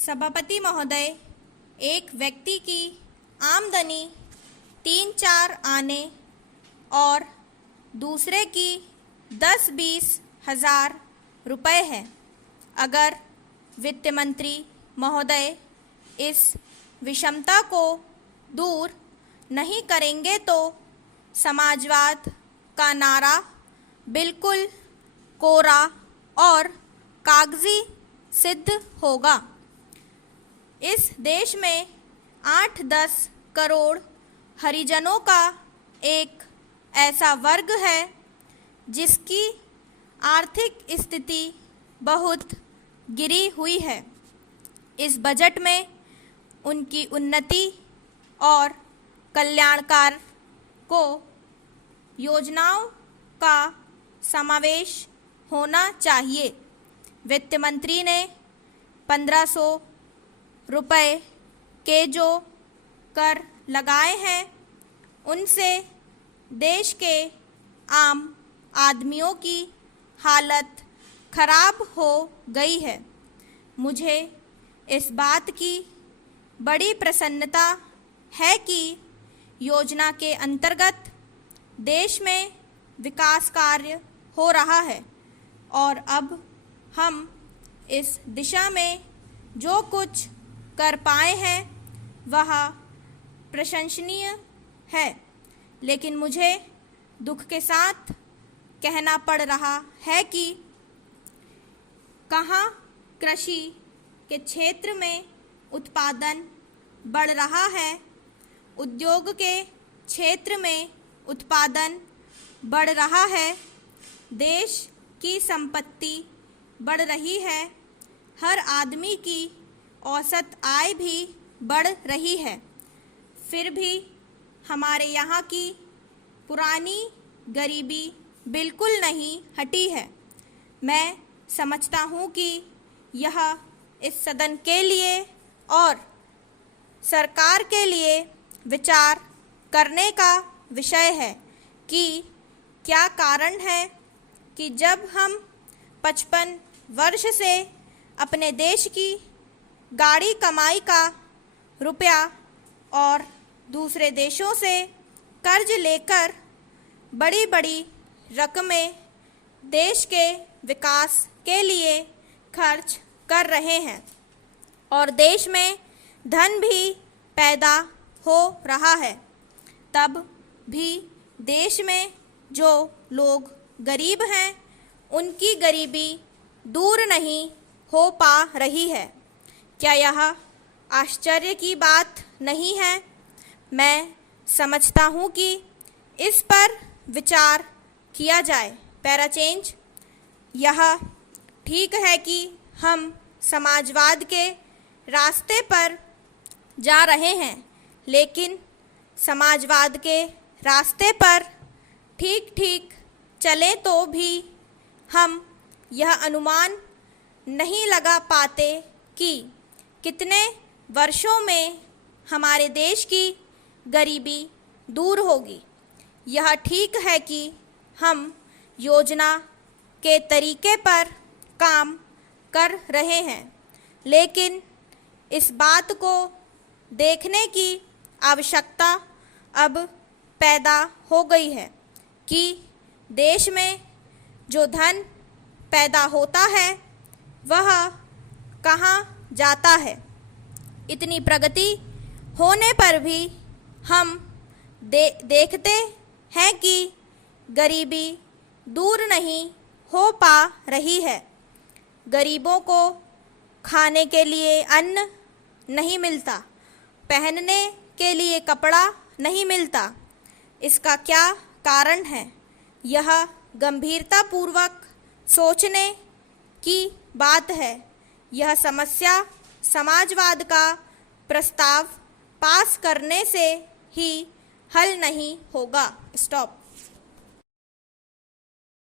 सभापति महोदय, एक व्यक्ति की आमदनी 3-4 आने और दूसरे की 10-20 हज़ार रुपये है। अगर वित्त मंत्री महोदय इस विषमता को दूर नहीं करेंगे तो समाजवाद का नारा बिल्कुल कोरा और कागजी सिद्ध होगा। इस देश में 8-10 करोड़ हरिजनों का एक ऐसा वर्ग है जिसकी आर्थिक स्थिति बहुत गिरी हुई है। इस बजट में उनकी उन्नति और कल्याणकार को योजनाओं का समावेश होना चाहिए। वित्त मंत्री ने 1500 रुपये के जो कर लगाए हैं उनसे देश के आम आदमियों की हालत खराब हो गई है। मुझे इस बात की बड़ी प्रसन्नता है कि योजना के अंतर्गत देश में विकास कार्य हो रहा है और अब हम इस दिशा में जो कुछ कर पाए हैं वह प्रशंसनीय है। लेकिन मुझे दुख के साथ कहना पड़ रहा है कि कहाँ कृषि के क्षेत्र में उत्पादन बढ़ रहा है, उद्योग के क्षेत्र में उत्पादन बढ़ रहा है, देश की संपत्ति बढ़ रही है, हर आदमी की औसत आय भी बढ़ रही है, फिर भी हमारे यहाँ की पुरानी गरीबी बिल्कुल नहीं हटी है। मैं समझता हूँ कि यह इस सदन के लिए और सरकार के लिए विचार करने का विषय है कि क्या कारण है कि जब हम 55 वर्ष से अपने देश की गाड़ी कमाई का रुपया और दूसरे देशों से कर्ज लेकर बड़ी बड़ी रकमें देश के विकास के लिए खर्च कर रहे हैं और देश में धन भी पैदा हो रहा है, तब भी देश में जो लोग गरीब हैं उनकी गरीबी दूर नहीं हो पा रही है। क्या यह आश्चर्य की बात नहीं है? मैं समझता हूँ कि इस पर विचार किया जाए। Para change. यह ठीक है कि हम समाजवाद के रास्ते पर जा रहे हैं, लेकिन समाजवाद के रास्ते पर ठीक ठीक चले तो भी हम यह अनुमान नहीं लगा पाते कि कितने वर्षों में हमारे देश की गरीबी दूर होगी। यह ठीक है कि हम योजना के तरीके पर काम कर रहे हैं, लेकिन इस बात को देखने की आवश्यकता अब पैदा हो गई है कि देश में जो धन पैदा होता है वह कहाँ जाता है। इतनी प्रगति होने पर भी हम देखते हैं कि गरीबी दूर नहीं हो पा रही है। गरीबों को खाने के लिए अन्न नहीं मिलता, पहनने के लिए कपड़ा नहीं मिलता। इसका क्या कारण है? यह गंभीरतापूर्वक सोचने की बात है। यह समस्या समाजवाद का प्रस्ताव पास करने से ही हल नहीं होगा। स्टॉप।